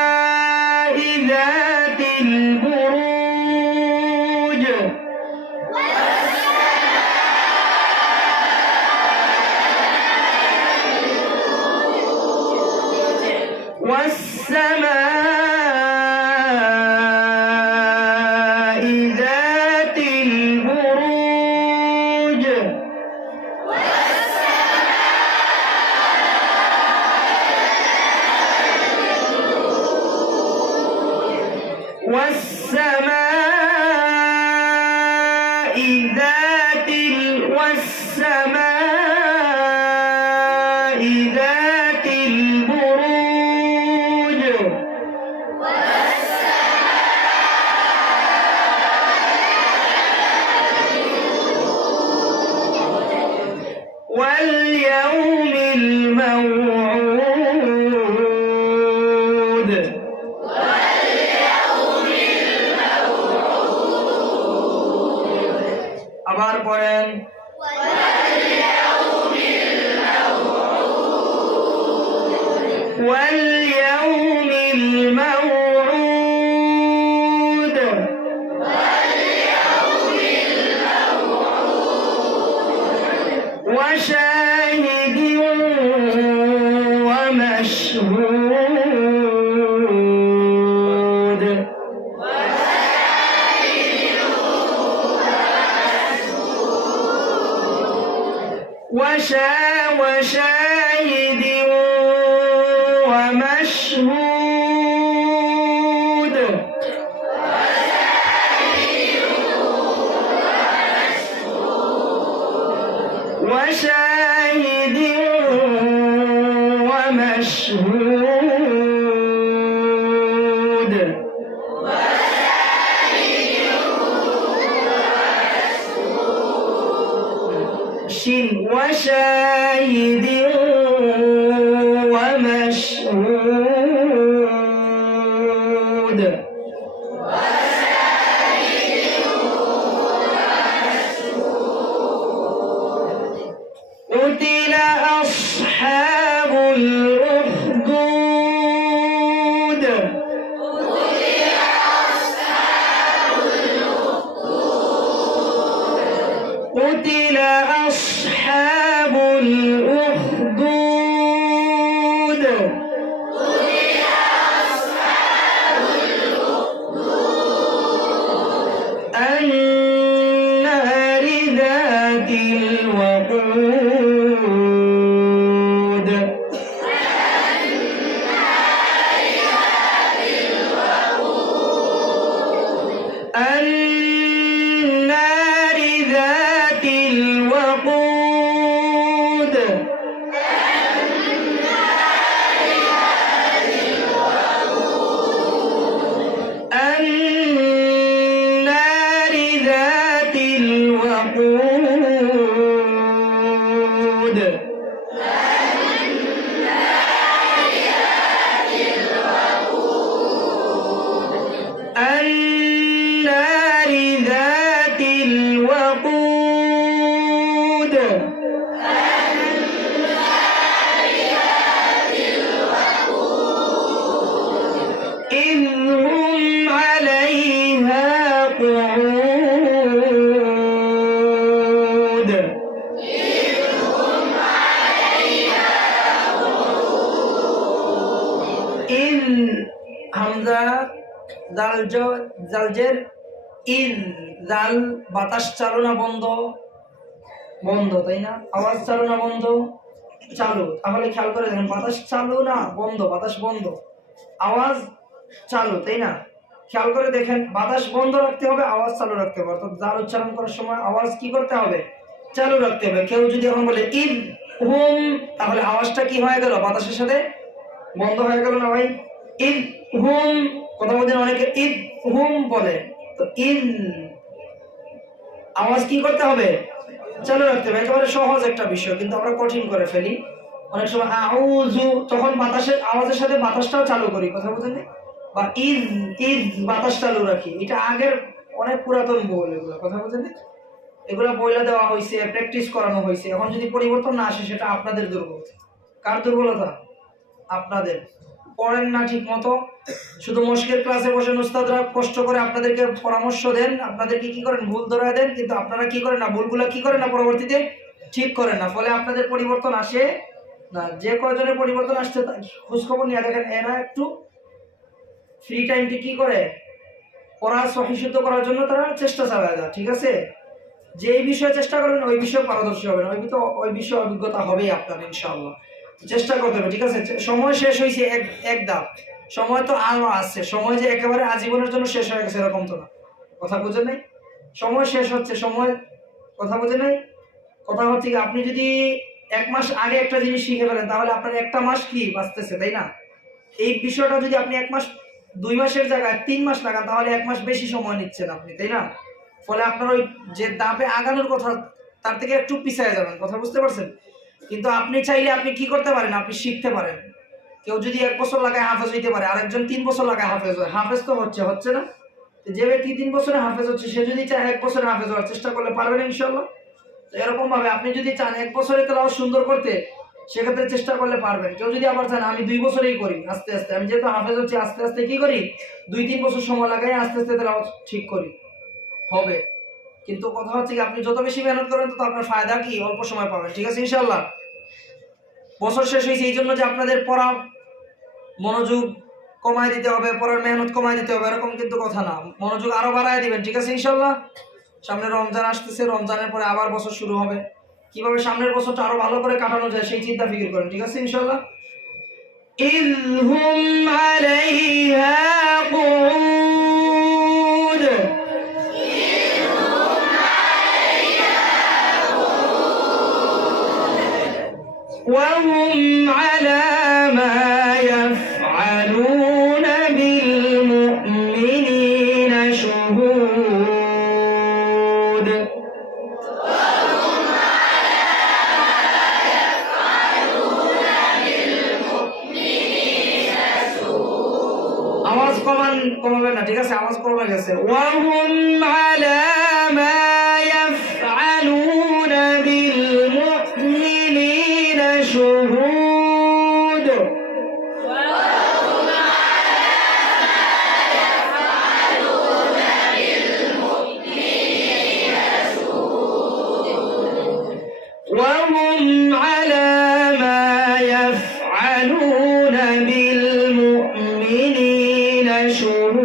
والسماء ذات البروج والسماء ذات البروج والسماء ذات والسماء ذات البروج واليوم الموعود আবার পড়েন واليوم الموعود وشاهد ومشهود وشاهد ومشهود وشاهد ومشهود شين وشاهد ومشهود قتل أصحاب الأخدود قتل أصحاب الأخدود النار ذات الوقود النار ذات الوقود النار ذات الوقود النار ذات الوقود إذ هم عليها قعود إذ হামজা জালজের ইদ জাল বাতাস চালনা বন্ধ বন্ধ তাই না আওয়াজ চালনা বন্ধ চালু তাহলে খেয়াল করে দেখেন বাতাস চালু না বন্ধ বাতাস বন্ধ আওয়াজ চালু তাই না খেয়াল করে দেখেন বাতাস বন্ধ রাখতে হবে আওয়াজ চালু রাখতে হবে অর্থাৎ জাল উচ্চারণ করার সময় আওয়াজ কি করতে হবে চালু রাখতে হবে কেউ যদি এখন বলে ইদ হুম তাহলে আওয়াজটা কি হয়ে গেল বাতাসের সাথে বন্ধ হয়ে গেল না ভাই ইদ হুম কথা বলতে অনেকে ইদ হুম বলে তো ইদ আওয়াজ কি করতে হবে চালু রাখতে হবে একেবারে সহজ একটা বিষয় কিন্তু আমরা কঠিন করে ফেলি অনেক সময় আউযু তখন বাতাসের আওয়াজের সাথে বাতাসটাও চালু করি কথা বুঝেন বা ইজ ইজ বাতাস চালু রাখি, এটা আগের অনেক পুরাতন বই, এগুলো কথা বলছেন, এগুলো বইলে দেওয়া হয়েছে, প্র্যাকটিস করানো হয়েছে। এখন যদি পরিবর্তন না আসে সেটা আপনাদের দুর্বলতা। কার দুর্বলতা? আপনাদের। পড়েন না ঠিক মতো, শুধু মস্কের ক্লাসে বসে উস্তাদরা কষ্ট করে আপনাদেরকে পরামর্শ দেন, আপনাদেরকে কি করেন, ভুল ধরে দেন, কিন্তু আপনারা কি করেন না, ভুলগুলো কি করেন না, পরবর্তীতে ঠিক করেন না, ফলে আপনাদের পরিবর্তন আসে না। যে কয়জনের পরিবর্তন আসছে খোঁজখবর নিয়ে দেখেন, এরা একটু ফ্রি টাইমটি কি করে, পড়া সহিশুদ্ধ করার জন্য তারা চেষ্টা চালায় যায়, ঠিক আছে? যে এই বিষয়ে চেষ্টা করবেন ওই বিষয়ে পারদর্শী হবেন, ওই বিষয়ে অভিজ্ঞতা হবেই আপনার ইনশাআল্লাহ। চেষ্টা করতে হবে, ঠিক আছে? সময় শেষ হয়েছে এক ধাপ, সময় তো আরো আছে, সময় যে একেবারে আজীবনের জন্য শেষ হয়ে গেছে এরকম তো না, কথা বুঝেন নাই? সময় শেষ হচ্ছে, সময়, কথা বুঝেন নাই? কথা হচ্ছে কি, আপনি যদি 1 মাস আগে একটা জিনিস শিখে ফেলেন তাহলে আপনার একটা মাস কি বাঁচতেছে, তাই না? এই বিষয়টা যদি আপনি 1 মাস 2 মাসের জায়গায় 3 মাস লাগান তাহলে 1 মাস বেশি সময় নিচ্ছেন আপনি, তাই না? ফলে আপনার ওই যে ধাপে আগানোর কথা তার থেকে একটু পিছিয়ে যাবেন, কথা বুঝতে পারছেন? কিন্তু আপনি চাইলে আপনি কি করতে পারেন, আপনি শিখতে পারেন। কেউ যদি 1 বছর লাগায় হাফেজ হইতে পারে, আরেকজন 3 বছর লাগায় হাফেজ হয়, হাফেজ তো হচ্ছে না? যে ব্যক্তি 3 বছরে হাফেজ হচ্ছে সে যদি চায় 1 বছরে হাফেজ হওয়ার চেষ্টা করলে পারবেন ইনশাল্লাহ। তো এরকম ভাবে আপনি যদি চান 1 বছরে তেলাওয়াত সুন্দর করতে, সেক্ষেত্রে চেষ্টা করলে পারবেন। কেউ যদি আবার চান আমি 2 বছরেই করি, আস্তে আস্তে, আমি যেহেতু হাফেজ হচ্ছে আস্তে আস্তে কি করি, 2-3 বছর সময় লাগাই আস্তে আস্তে তেলাওয়াত ঠিক করি, হবে। কিন্তু কথা হচ্ছে কি, আপনি যত বেশি মেহনত করবেন তত আপনার ফায়দা কি, অল্প সময় পাবেন, ঠিক আছে ইনশাআল্লাহ। বছর শেষ হয়েছে এই জন্য যে আপনাদের পড়া মনোযোগ কমায় দিতে হবে, পড়ার মেহনত কমায় দিতে হবে, এরকম কিন্তু কথা না, মনোযোগ আরো বাড়ায় দিবেন, ঠিক আছে ইনশাআল্লাহ। সামনে রমজান আসতেছে, রমজানের পরে আবার বছর শুরু হবে, কিভাবে সামনের বছরটা আরো ভালো করে কাটানো যায় সেই চিন্তা ফিকির করেন, ঠিক আছে ইনশাআল্লাহ। ইযহুম আলাইহা কুউদ, وهم على ما يفعلون بالمؤمنين شهود। আওয়াজ কমাবেন না, ঠিক আছে? আওয়াজ কমে গেছে। وهم على ما يفعلون بالمؤمنين شهود। وهم على ما يفعلون بالمؤمنين شهود.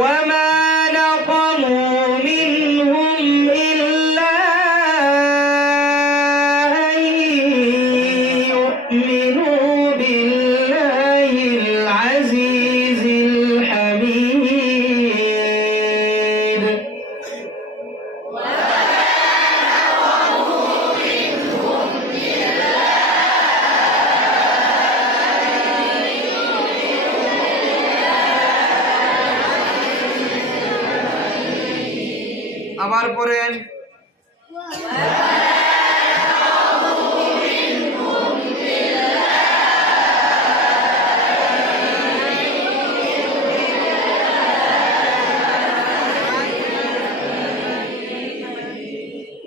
وما نقموا منهم إلا أن يؤمنوا بالله العزيز الحميد. আবার পড়েন,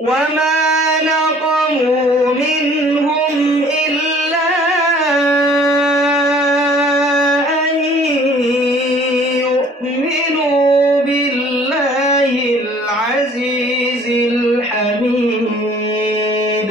وما نقموا منهم إلا أن يؤمنوا بالله العزيز الحميد.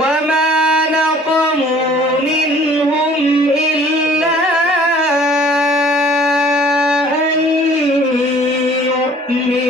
وما نقموا منهم إلا أن يؤمنوا